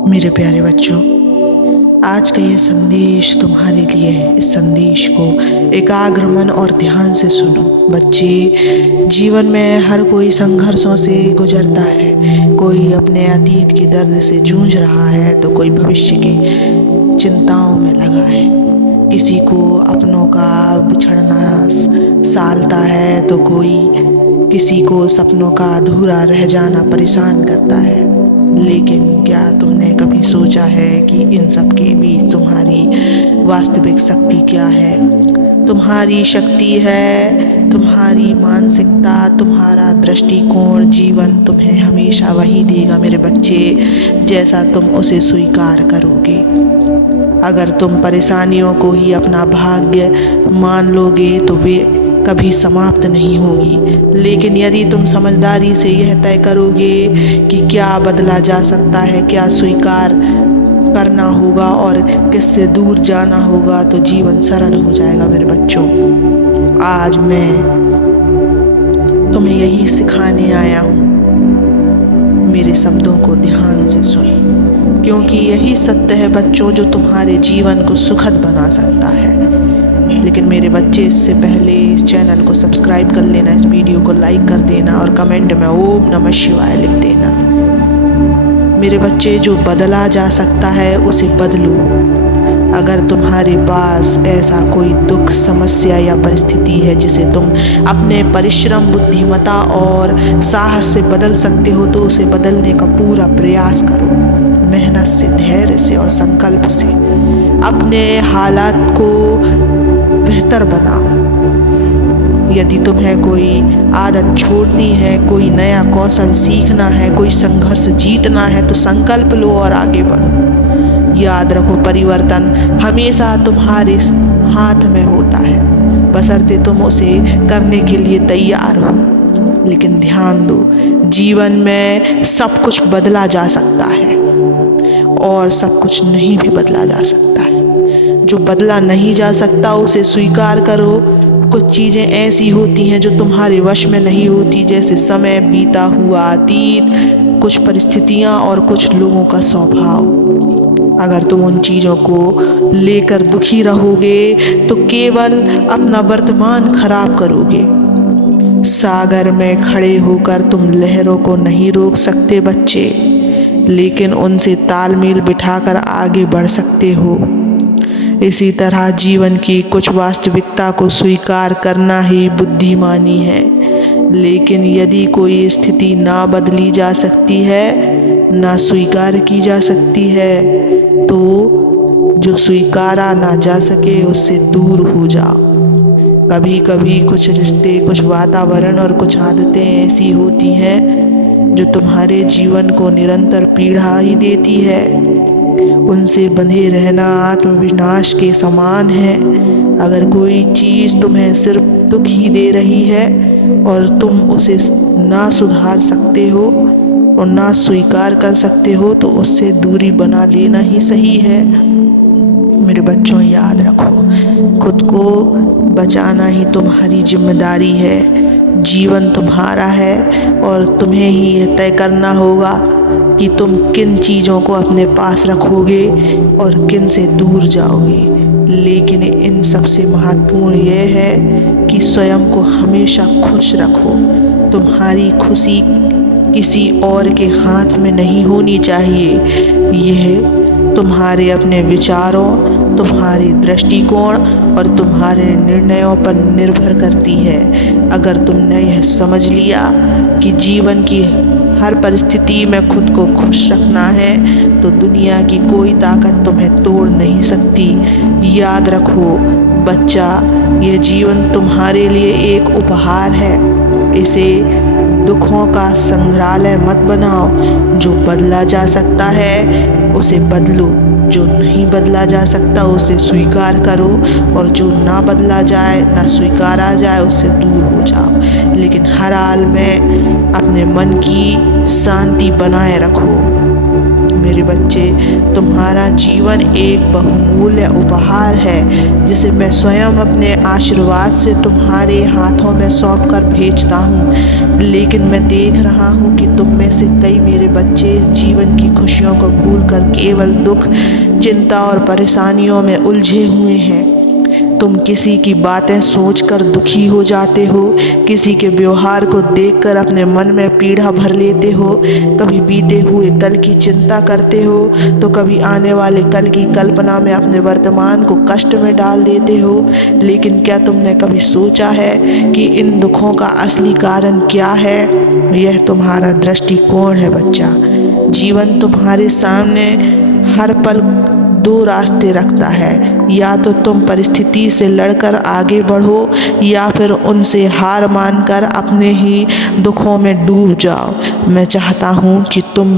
मेरे प्यारे बच्चों, आज का ये संदेश तुम्हारे लिए है। इस संदेश को एकाग्र मन और ध्यान से सुनो। बच्चे, जीवन में हर कोई संघर्षों से गुजरता है। कोई अपने अतीत के दर्द से जूझ रहा है तो कोई भविष्य की चिंताओं में लगा है। किसी को अपनों का बिछड़ना सालता है तो कोई किसी को सपनों का अधूरा रह जाना परेशान करता है। लेकिन क्या तुमने कभी सोचा है कि इन सब के बीच तुम्हारी वास्तविक शक्ति क्या है? तुम्हारी शक्ति है तुम्हारी मानसिकता, तुम्हारा दृष्टिकोण। जीवन तुम्हें हमेशा वही देगा मेरे बच्चे जैसा तुम उसे स्वीकार करोगे। अगर तुम परेशानियों को ही अपना भाग्य मान लोगे तो वे कभी समाप्त नहीं होगी। लेकिन यदि तुम समझदारी से यह तय करोगे कि क्या बदला जा सकता है, क्या स्वीकार करना होगा और किससे दूर जाना होगा, तो जीवन सरल हो जाएगा मेरे बच्चों। आज मैं तुम्हें यही सिखाने आया हूँ। मेरे शब्दों को ध्यान से सुनो, क्योंकि यही सत्य है बच्चों जो तुम्हारे जीवन को सुखद बना सकता है। लेकिन मेरे बच्चे, इससे पहले इस चैनल को सब्सक्राइब कर लेना, इस वीडियो को लाइक कर देना और कमेंट में ओम नमः शिवाय लिख देना। मेरे बच्चे, जो बदला जा सकता है उसे बदलो। अगर तुम्हारे पास ऐसा कोई दुख, समस्या या परिस्थिति है जिसे तुम अपने परिश्रम, बुद्धिमत्ता और साहस से बदल सकते हो तो उसे बदलने का पूरा प्रयास करो। मेहनत से, धैर्य से और संकल्प से अपने हालात को बेहतर बनाओ। यदि तुम्हें कोई आदत छोड़नी है, कोई नया कौशल सीखना है, कोई संघर्ष जीतना है तो संकल्प लो और आगे बढ़ो। याद रखो, परिवर्तन हमेशा तुम्हारे हाथ में होता है, बशर्ते तुम उसे करने के लिए तैयार हो। लेकिन ध्यान दो, जीवन में सब कुछ बदला जा सकता है और सब कुछ नहीं भी बदला जा सकता है। जो बदला नहीं जा सकता उसे स्वीकार करो। कुछ चीज़ें ऐसी होती हैं जो तुम्हारे वश में नहीं होती, जैसे समय, बीता हुआ अतीत, कुछ परिस्थितियाँ और कुछ लोगों का स्वभाव। अगर तुम उन चीज़ों को लेकर दुखी रहोगे तो केवल अपना वर्तमान खराब करोगे। सागर में खड़े होकर तुम लहरों को नहीं रोक सकते बच्चे, लेकिन उनसे तालमेल बिठाकर आगे बढ़ सकते हो। इसी तरह जीवन की कुछ वास्तविकता को स्वीकार करना ही बुद्धिमानी है। लेकिन यदि कोई स्थिति ना बदली जा सकती है, ना स्वीकार की जा सकती है, तो जो स्वीकारा ना जा सके उससे दूर हो जाओ। कभी कभी कुछ रिश्ते, कुछ वातावरण और कुछ आदतें ऐसी होती हैं जो तुम्हारे जीवन को निरंतर पीड़ा ही देती है। उनसे बंधे रहना आत्मविनाश के समान है। अगर कोई चीज़ तुम्हें सिर्फ दुख ही दे रही है और तुम उसे ना सुधार सकते हो और ना स्वीकार कर सकते हो तो उससे दूरी बना लेना ही सही है। मेरे बच्चों, याद रखो, खुद को बचाना ही तुम्हारी जिम्मेदारी है। जीवन तुम्हारा है और तुम्हें ही यह तय करना होगा कि तुम किन चीज़ों को अपने पास रखोगे और किन से दूर जाओगे। लेकिन इन सबसे महत्वपूर्ण यह है कि स्वयं को हमेशा खुश रखो। तुम्हारी खुशी किसी और के हाथ में नहीं होनी चाहिए। यह तुम्हारे अपने विचारों, तुम्हारे दृष्टिकोण और तुम्हारे निर्णयों पर निर्भर करती है। अगर तुमने यह समझ लिया कि जीवन की हर परिस्थिति में खुद को खुश रखना है तो दुनिया की कोई ताकत तुम्हें तोड़ नहीं सकती। याद रखो बच्चा, यह जीवन तुम्हारे लिए एक उपहार है। इसे दुखों का संग्रहालय मत बनाओ। जो बदला जा सकता है उसे बदलो, जो नहीं बदला जा सकता उसे स्वीकार करो और जो ना बदला जाए, ना स्वीकारा जाए, उससे दूर हो जाओ। लेकिन हर हाल में अपने मन की शांति बनाए रखो। मेरे बच्चे, तुम्हारा जीवन एक बहुमूल्य उपहार है जिसे मैं स्वयं अपने आशीर्वाद से तुम्हारे हाथों में सौंप कर भेजता हूँ। लेकिन मैं देख रहा हूँ कि तुम में से कई मेरे बच्चे इस जीवन की खुशियों को भूलकर केवल दुख, चिंता और परेशानियों में उलझे हुए हैं। तुम किसी की बातें सोचकर दुखी हो जाते हो, किसी के व्यवहार को देखकर अपने मन में पीड़ा भर लेते हो। कभी बीते हुए कल की चिंता करते हो तो कभी आने वाले कल की कल्पना में अपने वर्तमान को कष्ट में डाल देते हो। लेकिन क्या तुमने कभी सोचा है कि इन दुखों का असली कारण क्या है? यह तुम्हारा दृष्टिकोण है बच्चा। जीवन तुम्हारे सामने हर पल दो रास्ते रखता है, या तो तुम परिस्थिति से लड़कर आगे बढ़ो या फिर उनसे हार मानकर अपने ही दुखों में डूब जाओ। मैं चाहता हूँ कि तुम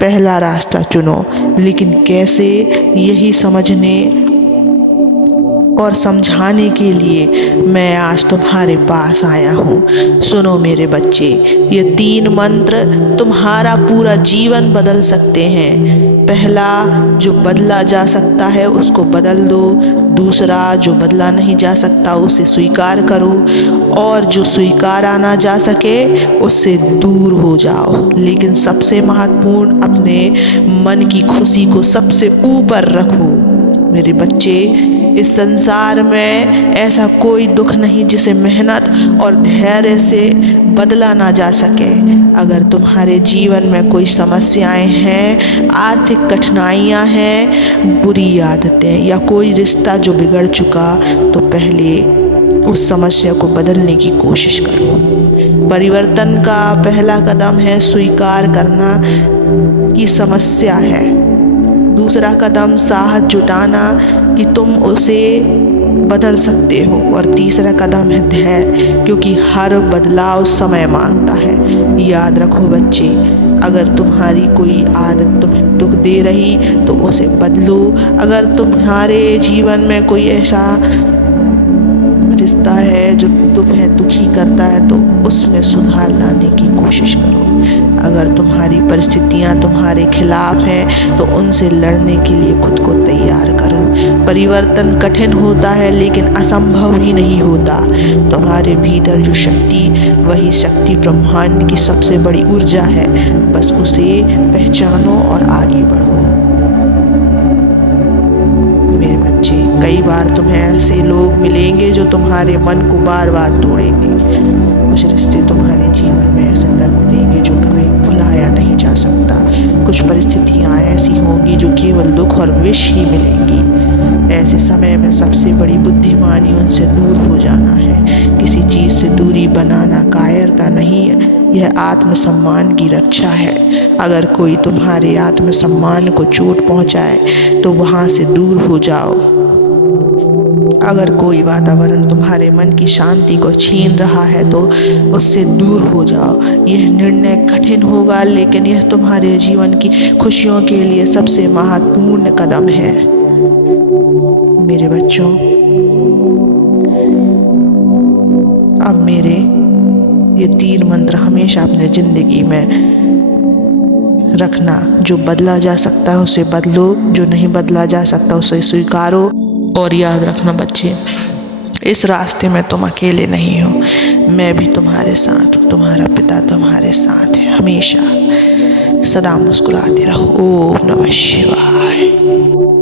पहला रास्ता चुनो, लेकिन कैसे, यही समझने और समझाने के लिए मैं आज तुम्हारे पास आया हूँ। सुनो मेरे बच्चे, ये 3 मंत्र तुम्हारा पूरा जीवन बदल सकते हैं। पहला, जो बदला जा सकता है उसको बदल दो। दूसरा, जो बदला नहीं जा सकता उसे स्वीकार करो। और जो स्वीकारा ना जा सके उससे दूर हो जाओ। लेकिन सबसे महत्वपूर्ण, अपने मन की खुशी को सबसे ऊपर रखो। मेरे बच्चे, इस संसार में ऐसा कोई दुख नहीं जिसे मेहनत और धैर्य से बदला ना जा सके। अगर तुम्हारे जीवन में कोई समस्याएं हैं, आर्थिक कठिनाइयां हैं, बुरी आदतें या कोई रिश्ता जो बिगड़ चुका, तो पहले उस समस्या को बदलने की कोशिश करो। परिवर्तन का पहला कदम है स्वीकार करना कि समस्या है। दूसरा कदम साहस जुटाना कि तुम उसे बदल सकते हो। और तीसरा कदम है धैर्य, क्योंकि हर बदलाव समय मांगता है। याद रखो बच्चे, अगर तुम्हारी कोई आदत तुम्हें दुख दे रही तो उसे बदलो। अगर तुम्हारे जीवन में कोई ऐसा रिश्ता है जो तुम्हें दुखी करता है तो उसमें सुधार लाने की कोशिश करो। अगर तुम्हारी परिस्थितियां तुम्हारे खिलाफ हैं तो उनसे लड़ने के लिए खुद को तैयार करो। परिवर्तन कठिन होता है लेकिन असंभव ही नहीं होता। तुम्हारे भीतर जो शक्ति, वही शक्ति ब्रह्मांड की सबसे बड़ी ऊर्जा है। बस उसे पहचानो और आगे बढ़ो। मेरे बच्चे, कई बार तुम्हें ऐसे लोग मिलेंगे जो तुम्हारे मन को बार बार तोड़ेंगे। कुछ रिश्ते तुम्हारे जीवन में ऐसा दर्द देंगे जो कभी भुलाया नहीं जा सकता। कुछ परिस्थितियां ऐसी होंगी जो केवल दुख और विष ही मिलेंगी। ऐसे समय में सबसे बड़ी बुद्धिमानी उनसे दूर हो जाना है। किसी चीज़ से दूरी बनाना कायरता नहीं है, यह आत्मसम्मान की रक्षा है। अगर कोई तुम्हारे आत्मसम्मान को चोट पहुंचाए तो वहाँ से दूर हो जाओ। अगर कोई वातावरण तुम्हारे मन की शांति को छीन रहा है तो उससे दूर हो जाओ। यह निर्णय कठिन होगा, लेकिन यह तुम्हारे जीवन की खुशियों के लिए सबसे महत्वपूर्ण कदम है। मेरे बच्चों, अब मेरे ये 3 मंत्र हमेशा अपने ज़िंदगी में रखना। जो बदला जा सकता है उसे बदलो, जो नहीं बदला जा सकता उसे स्वीकारो। और याद रखना बच्चे, इस रास्ते में तुम अकेले नहीं हो, मैं भी तुम्हारे साथ हूँ। तुम्हारा पिता तुम्हारे साथ है हमेशा। सदा मुस्कुराते रहो। ओम नमः शिवाय।